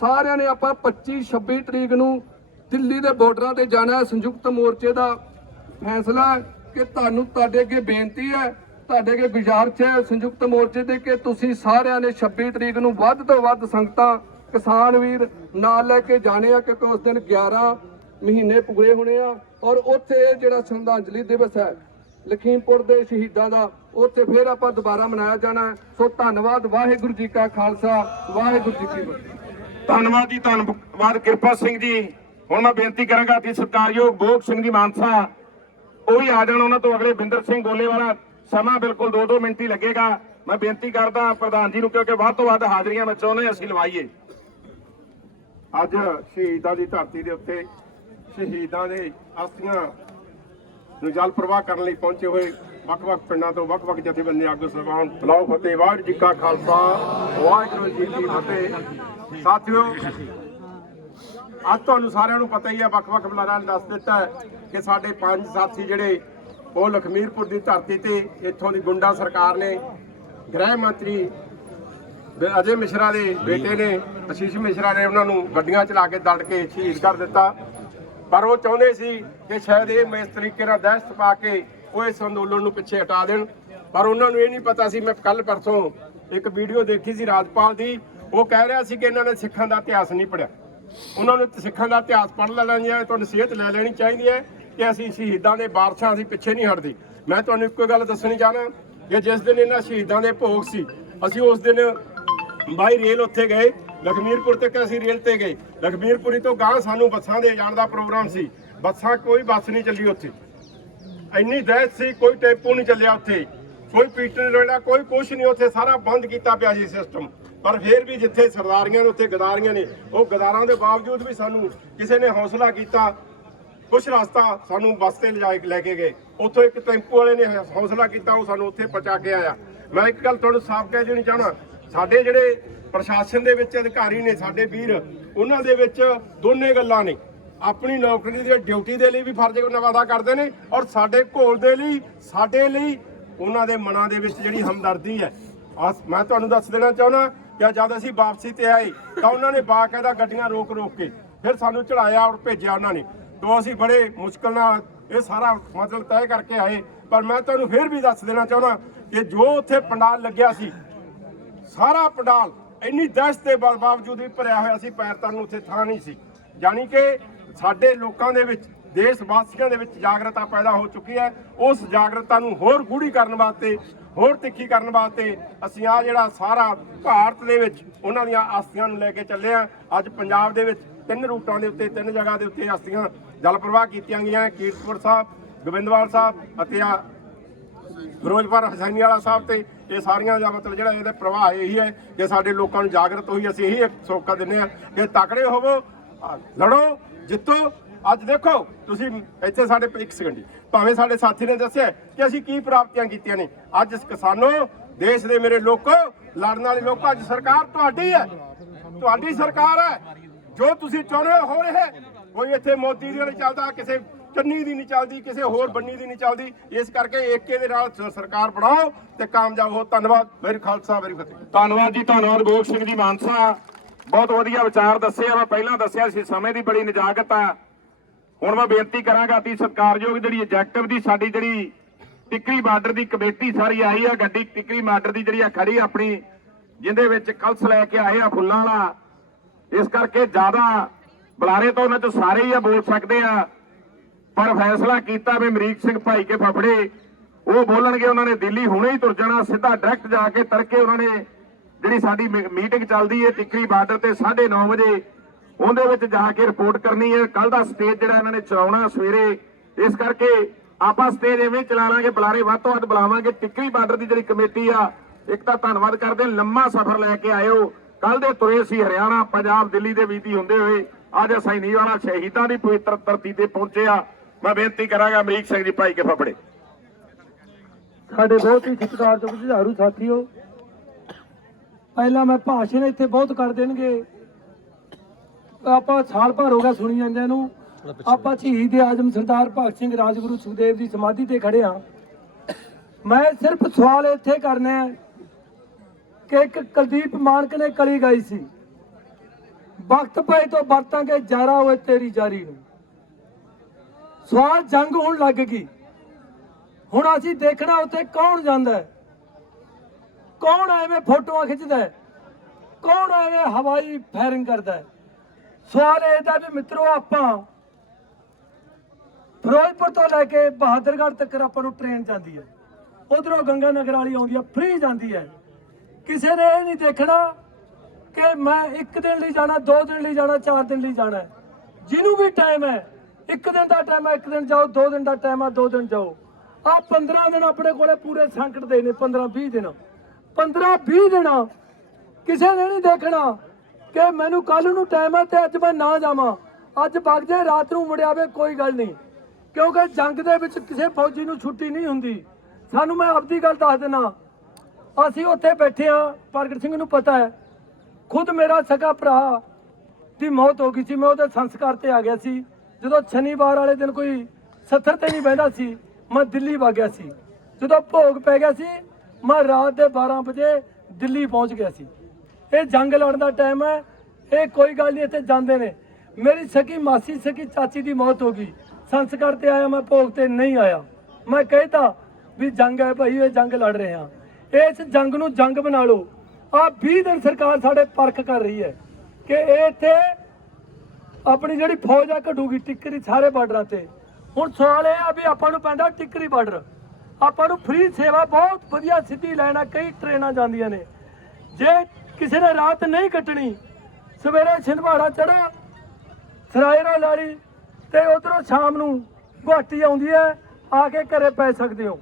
ਸਾਰਿਆਂ ਨੇ ਆਪਾਂ 25-26 ਤਰੀਕ ਨੂੰ ਦਿੱਲੀ ਦੇ ਬਾਰਡਰਾਂ ਤੇ ਜਾਣਾ। ਸੰਯੁਕਤ ਮੋਰਚੇ ਦਾ ਫੈਸਲਾ ਕਿ ਤੁਹਾਨੂੰ, ਤੁਹਾਡੇ ਅੱਗੇ ਬੇਨਤੀ ਹੈ, ਤੁਹਾਡੇ ਅੱਗੇ ਗੁਜ਼ਾਰਿਸ਼ ਹੈ ਸੰਯੁਕਤ ਮੋਰਚੇ ਦੇ ਕਿ ਤੁਸੀਂ ਸਾਰਿਆਂ ਨੇ 26 ਤਰੀਕ ਨੂੰ ਵੱਧ ਤੋਂ ਵੱਧ ਸੰਗਤਾਂ, ਕਿਸਾਨ ਵੀਰ ਨਾਲ ਲੈ ਕੇ ਜਾਣੇ ਆ, ਕਿਉਂਕਿ ਉਸ ਦਿਨ 11 ਮਹੀਨੇ ਪੂਰੇ ਹੋਣੇ ਆ। ਔਰ ਉੱਥੇ ਜਿਹੜਾ ਸ਼ਰਧਾਂਜਲੀ ਦਿਵਸ ਹੈ ਲਖੀਮਪੁਰ ਦੇ ਸ਼ਹੀਦਾਂ ਦਾ, ਉੱਥੇ ਫਿਰ ਆਪਾਂ ਦੁਬਾਰਾ ਮਨਾਇਆ ਜਾਣਾ ਹੈ। ਸੋ ਧੰਨਵਾਦ। ਵਾਹਿਗੁਰੂ ਜੀ ਕਾ ਖਾਲਸਾ, ਵਾਹਿਗੁਰੂ ਜੀ ਕੀ ਫਤਿਹ। ਧੰਨਵਾਦ ਜੀ, ਧੰਨਵਾਦ ਕਿਰਪਾ ਸਿੰਘ ਜੀ। ਹੁਣ ਮੈਂ ਬੇਨਤੀ ਕਰਾਂਗਾ ਕਿ ਸਤਿਕਾਰਯੋਗ ਬੋਗ ਸਿੰਘ ਜੀ ਮਾਨਸਾ ਉਹ ਵੀ ਆ ਜਾਣ। ਉਹਨਾਂ ਤੋਂ ਅਗਲੇ ਬਿੰਦਰ ਸਿੰਘ ਗੋਲੇਵਾਲਾ, ਸਮਾਂ ਬਿਲਕੁਲ 2-2 ਮਿੰਟ ਹੀ ਲੱਗੇਗਾ। ਮੈਂ ਬੇਨਤੀ ਕਰਦਾ ਪ੍ਰਧਾਨ ਜੀ ਨੂੰ, ਕਿਉਂਕਿ ਵੱਧ ਤੋਂ ਵੱਧ ਹਾਜ਼ਰੀਆਂ ਮੈਂ ਚਾਹੁੰਦੇ ਅਸੀਂ ਲਵਾਈਏ। ਅੱਜ ਸ਼ਹੀਦਾਂ ਦੀ ਧਰਤੀ ਦੇ ਉੱਤੇ ਸ਼ਹੀਦਾਂ ਦੇ ਅਸਥੀਆਂ ਨੂੰ ਜਲ ਪ੍ਰਵਾਹ ਕਰਨ ਲਈ ਪਹੁੰਚੇ ਹੋਏ ਵੱਖ-ਵੱਖ ਪਿੰਡਾਂ ਤੋਂ ਵੱਖ-ਵੱਖ ਜਥੇਬੰਦੀਆਂ ਆਗੂ ਸਹਿਬਾਨ, ਬੁਲਾਓ ਫਤਿਹ। ਵਾਹਿਗੁਰੂ ਜੀ ਕਾ ਖਾਲਸਾ, ਵਾਹਿਗੁਰੂ ਜੀ ਕੀ ਫਤਿਹ। ਸਾਥੀਓ, ਅੱਜ ਤੁਹਾਨੂੰ ਸਾਰਿਆਂ ਨੂੰ ਪਤਾ ਹੀ ਹੈ, ਵੱਖ-ਵੱਖ ਬੁਲਾਰਿਆਂ ਨੇ ਦੱਸ ਦਿੱਤਾ ਹੈ ਕਿ ਸਾਡੇ 5 ਸਾਥੀ ਜਿਹੜੇ ਉਹ ਲਖਮੀਰਪੁਰ ਦੀ ਧਰਤੀ ਤੇ ਇੱਥੋਂ ਦੀ ਗੁੰਡਾ ਸਰਕਾਰ ਨੇ ਗ੍ਰਹਿ ਮੰਤਰੀ ਅਜੇ ਮਿਸ਼ਰਾ ਦੇ ਬੇਟੇ ਨੇ ਆਸ਼ੀਸ਼ ਮਿਸ਼ਰਾ ਨੇ ਉਹਨਾਂ ਨੂੰ ਗੱਡੀਆਂ ਚਲਾ ਕੇ ਦੜ ਕੇ ਸ਼ਹੀਦ ਕਰ ਦਿੱਤਾ। ਪਰ ਉਹ ਚਾਹੁੰਦੇ ਸੀ ਕਿ ਸ਼ਾਇਦ ਇਹ ਇਸ ਤਰੀਕੇ ਨਾਲ ਦਹਿਸ਼ਤ ਪਾ ਕੇ ਉਹ ਇਸ ਅੰਦੋਲਨ ਨੂੰ ਪਿੱਛੇ ਹਟਾ ਦੇਣ, ਪਰ ਉਹਨਾਂ ਨੂੰ ਇਹ ਨਹੀਂ ਪਤਾ ਸੀ। ਮੈਂ ਕੱਲ ਪਰਸੋਂ ਇੱਕ ਵੀਡੀਓ ਦੇਖੀ ਸੀ ਰਾਜਪਾਲ ਦੀ, ਉਹ ਕਹਿ ਰਿਹਾ ਸੀ ਕਿ ਇਹਨਾਂ ਨੇ ਸਿੱਖਾਂ ਦਾ ਇਤਿਹਾਸ ਨਹੀਂ ਪੜ੍ਹਿਆ। ਉਹਨਾਂ ਨੂੰ ਸਿੱਖਾਂ ਦਾ ਇਤਿਹਾਸ ਪੜ੍ਹ ਲੈਣਾ ਚਾਹੀਦਾ, ਤੁਹਾਨੂੰ ਨਸੀਹਤ ਲੈ ਲੈਣੀ ਚਾਹੀਦੀ ਹੈ ਕਿ ਅਸੀਂ ਸ਼ਹੀਦਾਂ ਦੇ ਵਾਰਸਾਂ, ਅਸੀਂ ਪਿੱਛੇ ਨਹੀਂ ਹਟਦੇ। ਮੈਂ ਤੁਹਾਨੂੰ ਇੱਕੋ ਗੱਲ ਦੱਸਣੀ ਚਾਹਨਾ ਕਿ ਜਿਸ ਦਿਨ ਇਹਨਾਂ ਸ਼ਹੀਦਾਂ ਦੇ ਭੋਗ ਸੀ, ਅਸੀਂ ਉਸ ਦਿਨ ਬਾਈ ਰੇਲ ਉੱਥੇ ਗਏ, ਲਖਮੀਰਪੁਰ ਤੱਕ ਅਸੀਂ ਰੇਲ ਤੇ ਗਏ। ਲਖਮੀਰਪੁਰੀ ਤੋਂ ਗਾਂ ਸਾਨੂੰ ਬੱਸਾਂ ਦੇ ਜਾਣ ਦਾ ਪ੍ਰੋਗਰਾਮ ਸੀ, ਬੱਸਾਂ ਕੋਈ ਬੱਸ ਨਹੀਂ ਚੱਲੀ ਉੱਥੇ, ਇੰਨੀ ਦਹਿਸ਼ਤ ਸੀ, ਕੋਈ ਟੈਂਪੂ ਨਹੀਂ ਚੱਲਿਆ ਉੱਥੇ, ਕੋਈ ਪੀਟਰ ਰੇੜਾ, ਕੋਈ ਕੁਛ ਨਹੀਂ ਉੱਥੇ, ਸਾਰਾ ਬੰਦ ਕੀਤਾ ਪਿਆ ਸੀ ਸਿਸਟਮ। ਪਰ ਫਿਰ ਵੀ ਜਿੱਥੇ ਸਰਦਾਰੀਆਂ ਨੇ ਉੱਥੇ ਗਦਾਰੀਆਂ ਨੇ, ਉਹ ਗਦਾਰਾਂ ਦੇ ਬਾਵਜੂਦ ਵੀ ਸਾਨੂੰ ਕਿਸੇ ਨੇ ਹੌਸਲਾ ਕੀਤਾ, ਕੁਛ ਰਸਤਾ ਸਾਨੂੰ ਬੱਸ ਤੇ ਲੈ ਕੇ ਗਏ। ਉੱਥੋਂ ਇੱਕ ਟੈਂਪੂ ਵਾਲੇ ਨੇ ਹੌਸਲਾ ਕੀਤਾ, ਉਹ ਸਾਨੂੰ ਉੱਥੇ ਪਹੁੰਚਾ ਕੇ ਆਇਆ। ਮੈਂ ਇੱਕ ਗੱਲ ਤੁਹਾਨੂੰ ਸਾਫ਼ ਕਹਿ ਦੇਣੀ ਚਾਹਣਾ, ਸਾਡੇ ਜਿਹੜੇ ਪ੍ਰਸ਼ਾਸਨ ਦੇ ਵਿੱਚ ਅਧਿਕਾਰੀ ਨੇ, ਸਾਡੇ ਵੀਰ, ਉਹਨਾਂ ਦੇ ਵਿੱਚ ਦੋਨੇ ਗੱਲਾਂ ਨੇ। ਆਪਣੀ ਨੌਕਰੀ ਦੀ ਡਿਊਟੀ ਦੇ ਲਈ ਵੀ ਫਰਜ਼ ਨਿਭਾਅ ਕਰਦੇ ਨੇ, ਔਰ ਸਾਡੇ ਘੋਲ ਦੇ ਲਈ, ਸਾਡੇ ਲਈ ਉਹਨਾਂ ਦੇ ਮਨਾਂ ਦੇ ਵਿੱਚ ਜਿਹੜੀ ਹਮਦਰਦੀ ਹੈ। ਮੈਂ ਤੁਹਾਨੂੰ ਦੱਸ ਦੇਣਾ ਚਾਹੁੰਦਾ ਕਿ ਜਦ ਅਸੀਂ ਵਾਪਸੀ ਤੇ ਆਏ ਤਾਂ ਉਹਨਾਂ ਨੇ ਬਾਕਾਇਦਾ ਗੱਡੀਆਂ ਰੋਕ ਕੇ ਫਿਰ ਸਾਨੂੰ ਚੜਾਇਆ ਔਰ ਭੇਜਿਆ ਉਹਨਾਂ ਨੇ। ਤੋਂ ਅਸੀਂ ਬੜੇ ਮੁਸ਼ਕਲ ਨਾਲ ਇਹ ਸਾਰਾ ਮਤਲਬ ਤੈਅ ਕਰਕੇ ਆਏ। ਪਰ ਮੈਂ ਤੁਹਾਨੂੰ ਫਿਰ ਵੀ ਦੱਸ ਦੇਣਾ ਚਾਹੁੰਦਾ ਕਿ ਜੋ ਉੱਥੇ ਪੰਡਾਲ ਲੱਗਿਆ ਸੀ, ਸਾਰਾ ਪੰਡਾਲ ਇੰਨੀ ਦਹਿਸ਼ਤ ਦੇ ਬਾਵਜੂਦ ਵੀ ਭਰਿਆ ਹੋਇਆ ਸੀ, ਪੈਰ ਧਰਨ ਨੂੰ ਉੱਥੇ ਥਾਂ ਨਹੀਂ ਸੀ। ਯਾਨੀ ਕਿ ਸਾਡੇ ਲੋਕਾਂ ਦੇ ਵਿੱਚ, ਦੇਸ਼ ਵਾਸੀਆਂ ਦੇ ਵਿੱਚ ਜਾਗਰਤਾ ਪੈਦਾ ਹੋ ਚੁੱਕੀ ਹੈ। ਉਸ ਜਾਗਰਤਾ ਨੂੰ ਹੋਰ ਗੂੜੀ ਕਰਨ ਵਾਸਤੇ, ਹੋਰ ਤਿੱਖੀ ਕਰਨ ਵਾਸਤੇ ਅਸੀਂ ਆ ਜਿਹੜਾ ਸਾਰਾ ਭਾਰਤ ਦੇ ਵਿੱਚ ਉਹਨਾਂ ਦੀਆਂ ਆਸਤੀਆਂ ਨੂੰ ਲੈ ਕੇ ਚੱਲੇ ਆ। ਅੱਜ ਪੰਜਾਬ ਦੇ ਵਿੱਚ 3 ਰੂਟਾਂ ਦੇ ਉੱਤੇ, 3 ਜਗ੍ਹਾ ਦੇ ਉੱਤੇ ਆਸਤੀਆਂ ਜਲ ਪ੍ਰਵਾਹ ਕੀਤੀਆਂ ਗਈਆਂ, ਕੀਰਤਪੁਰ ਸਾਹਿਬ, ਗੋਬਿੰਦਵਾਲ ਸਾਹਿਬ ਅਤੇ ਆ ਫਿਰੋਜ਼ਪੁਰ ਹਸੈਨੀ ਵਾਲਾ ਸਾਹਿਬ ਤੇ। ਇਹ ਸਾਰੀਆਂ ਦਾ ਮਤਲਬ ਜਿਹੜਾ ਇਹਦਾ ਪ੍ਰਵਾਹ ਇਹੀ ਹੈ ਕਿ ਸਾਡੇ ਲੋਕਾਂ ਨੂੰ ਜਾਗਰਤ ਹੋਈ। ਅਸੀਂ ਇਹੀ ਇੱਕ ਸੋਕਾ ਦਿੰਦੇ ਹਾਂ ਕਿ ਤਕੜੇ ਹੋਵੋ, ਲੜੋ, ਜਿੱਤੋ। ਅੱਜ ਦੇਖੋ ਤੁਸੀਂ ਇੱਥੇ ਸਾਡੇ ਇੱਕ ਸੈਕਿੰਡ, ਭਾਵੇਂ ਸਾਡੇ ਸਾਥੀ ਨੇ ਦੱਸਿਆ ਕਿ ਅਸੀਂ ਕੀ ਪ੍ਰਾਪਤੀਆਂ ਕੀਤੀਆਂ ਨੇ। ਅੱਜ ਕਿਸਾਨੋ, ਦੇਸ਼ ਦੇ ਮੇਰੇ ਲੋਕੋ, ਲੜਨ ਵਾਲੇ ਲੋਕੋ, ਅੱਜ ਸਰਕਾਰ ਤੁਹਾਡੀ ਹੈ, ਤੁਹਾਡੀ ਸਰਕਾਰ ਹੈ। ਜੋ ਤੁਸੀਂ ਚਾਹੁੰਦੇ ਹੋ ਰਿਹਾ। ਕੋਈ ਇੱਥੇ ਮੋਦੀ ਦੀ ਨਹੀਂ ਚੱਲਦਾ, ਕਿਸੇ ਚੰਨੀ ਦੀ ਨਹੀਂ ਚੱਲਦੀ, ਕਿਸੇ ਹੋਰ ਬੰਨੀ ਦੀ ਨਹੀਂ ਚੱਲਦੀ। ਇਸ ਕਰਕੇ ਏਕੇ ਦੇ ਨਾਲ ਸਰਕਾਰ ਬਣਾਓ ਤੇ ਕਾਮਯਾਬ ਹੋ। ਧੰਨਵਾਦ। ਮੇਰੀ ਖਾਲਸਾ, ਮੇਰੀ ਫਤਿਹ। ਧੰਨਵਾਦ ਜੀ, ਧੰਨਵਾਦ ਗੋਗ ਸਿੰਘ ਜੀ ਮਾਨਸਾ, ਬਹੁਤ ਵਧੀਆ ਵਿਚਾਰ ਦੱਸੇ ਆ। ਮੈਂ ਪਹਿਲਾਂ ਦੱਸਿਆ ਸੀ ਸਮੇਂ ਦੀ ਬੜੀ ਨਜਾਕਤ ਆ। ਹੁਣ ਮੈਂ ਬੇਨਤੀ ਕਰਾਂਗਾ ਅਤੀ ਸਤਿਕਾਰਯੋਗ ਜਿਹੜੀ ਐਗਜ਼ੈਕਟਿਵ ਦੀ ਸਾਡੀ ਜਿਹੜੀ ਟਿੱਕਰੀ ਬਾਰਡਰ ਦੀ ਕਮੇਟੀ ਸਾਰੀ ਆਈ ਆ, ਗੱਡੀ ਟਿੱਕਰੀ ਬਾਰਡਰ ਦੀ ਜਿਹੜੀ ਆ ਖੜੀ ਆਪਣੀ, ਜਿੰਦੇ ਵਿੱਚ ਕਲਸ ਲੈ ਕੇ ਆਏ ਆ ਫੁੱਲਾਂ ਵਾਲਾ। ਇਸ ਕਰਕੇ ਜ਼ਿਆਦਾ ਬੁਲਾਰੇ ਤਾਂ ਉਹਨਾਂ ਚੋਂ ਸਾਰੇ ਹੀ ਆ ਬੋਲ ਸਕਦੇ ਆ, ਪਰ ਫੈਸਲਾ ਕੀਤਾ ਵੀ ਅਮਰੀਕ ਸਿੰਘ ਭਾਈ ਕੇ ਫਫੜੇ ਉਹ ਬੋਲਣਗੇ। ਉਹਨਾਂ ਨੇ ਦਿੱਲੀ ਹੁਣੇ ਹੀ ਤੁਰ ਜਾਣਾ, ਸਿੱਧਾ ਡਾਇਰੈਕਟ ਜਾ ਕੇ ਤੜਕੇ ਉਹਨਾਂ ਨੇ ਜਿਹੜੀ ਸਾਡੀ ਮੀਟਿੰਗ ਚੱਲਦੀ ਹੈ ਟਿੱਕਰੀ ਬਾਰਡਰ ਤੇ 9:30 ਵਜੇ, ਉਹਦੇ ਵਿੱਚ ਜਾ ਕੇ ਰਿਪੋਰਟ ਕਰਨੀ ਹੈ। ਕੱਲ ਦਾ ਸਟੇਜ ਜਿਹੜਾ ਇਹਨਾਂ ਨੇ ਚਲਾਉਣਾ ਸਵੇਰੇ, ਇਸ ਕਰਕੇ ਆਪਾਂ ਸਟੇਜ ਐਵੇਂ ਚਲਾ ਲਾਂਗੇ, ਬੁਲਾਰੇ ਵੱਧ ਤੋਂ ਵੱਧ ਬੁਲਾਵਾਂਗੇ। ਟਿੱਕਰੀ ਬਾਰਡਰ ਦੀ ਜਿਹੜੀ ਕਮੇਟੀ ਆ, ਇੱਕ ਤਾਂ ਧੰਨਵਾਦ ਕਰਦੇ, ਲੰਮਾ ਸਫ਼ਰ ਲੈ ਕੇ ਆਇਓ। ਕੱਲ ਦੇ ਤੁਰੇ ਸੀ ਹਰਿਆਣਾ, ਪੰਜਾਬ, ਦਿੱਲੀ ਦੇ ਬੀਤੀ ਹੁੰਦੇ ਹੋਏ ਅੱਜ ਹਸੈਨੀ ਵਾਲਾ ਸ਼ਹੀਦਾਂ ਦੀ ਪਵਿੱਤਰ ਧਰਤੀ ਤੇ ਪਹੁੰਚੇ ਆ। ਮੈਂ ਬੇਨਤੀ ਕਰਾਂਗਾ ਅਮਰੀਕ ਸਿੰਘ ਜੀ ਭਾਈ ਕੇ ਫਫੜੇ। ਸਾਡੇ ਬਹੁਤ ਹੀ ਸਤਿਕਾਰਯੋਗ ਜੁਝਾਰੂ ਸਾਥੀਓ, ਪਹਿਲਾਂ ਮੈਂ ਭਾਸ਼ਣ ਇੱਥੇ ਬਹੁਤ ਕਰ ਦੇਣਗੇ, ਆਪਾਂ ਸਾਲ ਭਰ ਹੋ ਗਿਆ ਸੁਣੀ ਜਾਂਦਿਆਂ ਨੂੰ। ਆਪਾਂ ਸ਼ਹੀਦ ਆਜ਼ਮ ਸਰਦਾਰ ਭਗਤ ਸਿੰਘ, ਰਾਜਗੁਰੂ ਸੁਖਦੇਵ ਦੀ ਸਮਾਧੀ ਤੇ ਖੜੇ ਆ। ਮੈਂ ਸਿਰਫ ਸਵਾਲ ਇੱਥੇ ਕਰਨਾ ਹੈ ਕਿ ਇੱਕ ਕੁਲਦੀਪ ਮਾਨਕ ਨੇ ਕਲੀ ਗਾਈ ਸੀ, ਵਕਤ ਪਏ ਤੋਂ ਵਰਤਾਂਗੇ ਜਾਰਾ ਹੋਏ ਤੇਰੀ ਜਾਰੀ ਨੂੰ। ਸਵਾਲ ਜੰਗ ਹੋਣ ਲੱਗ ਗਈ, ਹੁਣ ਅਸੀਂ ਦੇਖਣਾ ਉੱਥੇ ਕੌਣ ਜਾਂਦਾ ਹੈ, ਕੌਣ ਐਵੇਂ ਫੋਟੋਆਂ ਖਿੱਚਦਾ ਹੈ, ਕੌਣ ਐਵੇਂ ਹਵਾਈ ਫਾਇਰਿੰਗ ਕਰਦਾ ਹੈ। ਸਵਾਲ ਇਹ ਦਾ ਵੀ ਮਿੱਤਰੋ, ਆਪਾਂ ਫਿਰੋਜ਼ਪੁਰ ਤੋਂ ਲੈ ਕੇ ਬਹਾਦਰਗੜ੍ਹ ਤੱਕ ਆਪਾਂ ਨੂੰ ਟ੍ਰੇਨ ਜਾਂਦੀ ਹੈ, ਉਧਰੋਂ ਗੰਗਾ ਨਗਰ ਵਾਲੀ ਆਉਂਦੀ ਹੈ, ਫ੍ਰੀ ਜਾਂਦੀ ਹੈ। ਕਿਸੇ ਨੇ ਇਹ ਨਹੀਂ ਦੇਖਣਾ ਕਿ ਮੈਂ 1 ਦਿਨ ਲਈ ਜਾਣਾ, 2 ਦਿਨ ਲਈ ਜਾਣਾ, 4 ਦਿਨ ਲਈ ਜਾਣਾ। ਜਿਹਨੂੰ ਵੀ ਟਾਈਮ ਹੈ, 1 ਦਿਨ ਦਾ ਟਾਈਮ ਹੈ 1 ਦਿਨ ਜਾਓ, 2 ਦਿਨ ਦਾ ਟਾਈਮ ਹੈ 2 ਦਿਨ ਜਾਓ। ਆ 15 ਦਿਨ ਆਪਣੇ ਕੋਲੇ ਪੂਰੇ ਸੰਕਟ ਦੇ ਨੇ, 15-20 ਦਿਨ, 15-20 ਦਿਨ ਕਿਸੇ ਨੇ ਨਹੀਂ ਦੇਖਣਾ ਕਿ ਮੈਨੂੰ ਕੱਲ ਨੂੰ ਟਾਈਮ ਹੈ ਤੇ ਅੱਜ ਮੈਂ ਨਾ ਜਾਵਾਂ, ਅੱਜ ਵਗ ਜੇ ਰਾਤ ਨੂੰ ਮੁੜਿਆਵੇ, ਕੋਈ ਗੱਲ ਨਹੀਂ। ਕਿਉਂਕਿ ਜੰਗ ਦੇ ਵਿੱਚ ਕਿਸੇ ਫੌਜੀ ਨੂੰ ਛੁੱਟੀ ਨਹੀਂ ਹੁੰਦੀ। ਸਾਨੂੰ ਮੈਂ ਆਪਦੀ ਗੱਲ ਦੱਸ ਦਿੰਦਾ, ਅਸੀਂ ਉੱਥੇ ਬੈਠੇ ਆ, ਪ੍ਰਗਟ ਸਿੰਘ ਨੂੰ ਪਤਾ ਹੈ, ਖੁਦ ਮੇਰਾ ਸਕਾ ਭਰਾ ਦੀ ਮੌਤ ਹੋ ਗਈ ਸੀ, ਮੈਂ ਉਹਦੇ ਸੰਸਕਾਰ ਤੇ ਆ ਗਿਆ ਸੀ। ਜਦੋਂ ਸ਼ਨੀਵਾਰ ਵਾਲੇ ਦਿਨ ਕੋਈ 70 ਤੇ ਨਹੀਂ ਬਹਿੰਦਾ ਸੀ, ਮੈਂ ਦਿੱਲੀ ਵਗ ਗਿਆ ਸੀ। ਜਦੋਂ ਭੋਗ ਪੈ ਗਿਆ ਸੀ ਮੈਂ ਰਾਤ ਦੇ 12 ਵਜੇ ਦਿੱਲੀ ਪਹੁੰਚ ਗਿਆ ਸੀ। ਇਹ ਜੰਗ ਲੜਨ ਦਾ ਟਾਈਮ ਹੈ, ਇਹ ਕੋਈ ਗੱਲ ਨਹੀਂ, ਇੱਥੇ ਜਾਂਦੇ ਨੇ। ਮੇਰੀ ਸਕੀ ਮਾਸੀ ਸਕੀ ਚਾਚੀ ਦੀ ਮੌਤ ਹੋ ਗਈ, ਸੰਸਕਾਰ ਤੇ ਆਇਆ, ਮੈਂ ਭੋਗ ਤੇ ਨਹੀਂ ਆਇਆ। ਮੈਂ ਕਹਿਤਾ ਵੀ ਜੰਗ ਹੈ ਭਾਈ, ਇਹ ਜੰਗ ਲੜ ਰਹੇ ਹਾਂ, ਇਸ ਜੰਗ ਨੂੰ ਜੰਗ ਬਣਾ ਲਓ। ਆ 20 ਦਿਨ ਸਰਕਾਰ ਸਾਡੇ ਪਰਖ ਕਰ ਰਹੀ ਹੈ ਕਿ ਇਹ ਇੱਥੇ ਆਪਣੀ ਜਿਹੜੀ ਫੌਜ ਆ ਘਟੂਗੀ ਟਿੱਕਰੀ ਸਾਰੇ ਬਾਰਡਰਾਂ ਤੇ। ਹੁਣ ਸਵਾਲ ਇਹ ਆ ਵੀ ਆਪਾਂ ਨੂੰ ਪੈਂਦਾ ਟਿੱਕਰੀ ਬਾਰਡਰ, ਆਪਾਂ ਨੂੰ ਫ੍ਰੀ ਸੇਵਾ ਬਹੁਤ ਵਧੀਆ ਸਿੱਧੀ ਲਾਈਨ ਆ, ਕਈ ਟ੍ਰੇਨਾਂ ਜਾਂਦੀਆਂ ਨੇ। ਜੇ ਕਿਸੇ ਨੇ ਰਾਤ ਨਹੀਂ ਕੱਟਣੀ, ਸਵੇਰੇ ਛਿੰਦਵਾੜਾ ਚੜੋ, ਸਰਾਇਰੋ ਲਾੜੀ ਤੇ ਉਧਰੋਂ ਸ਼ਾਮ ਨੂੰ ਗੁਹਾਟੀ ਆਉਂਦੀ ਹੈ, ਆ ਕੇ ਘਰੇ ਪੈ ਸਕਦੇ ਹੋ।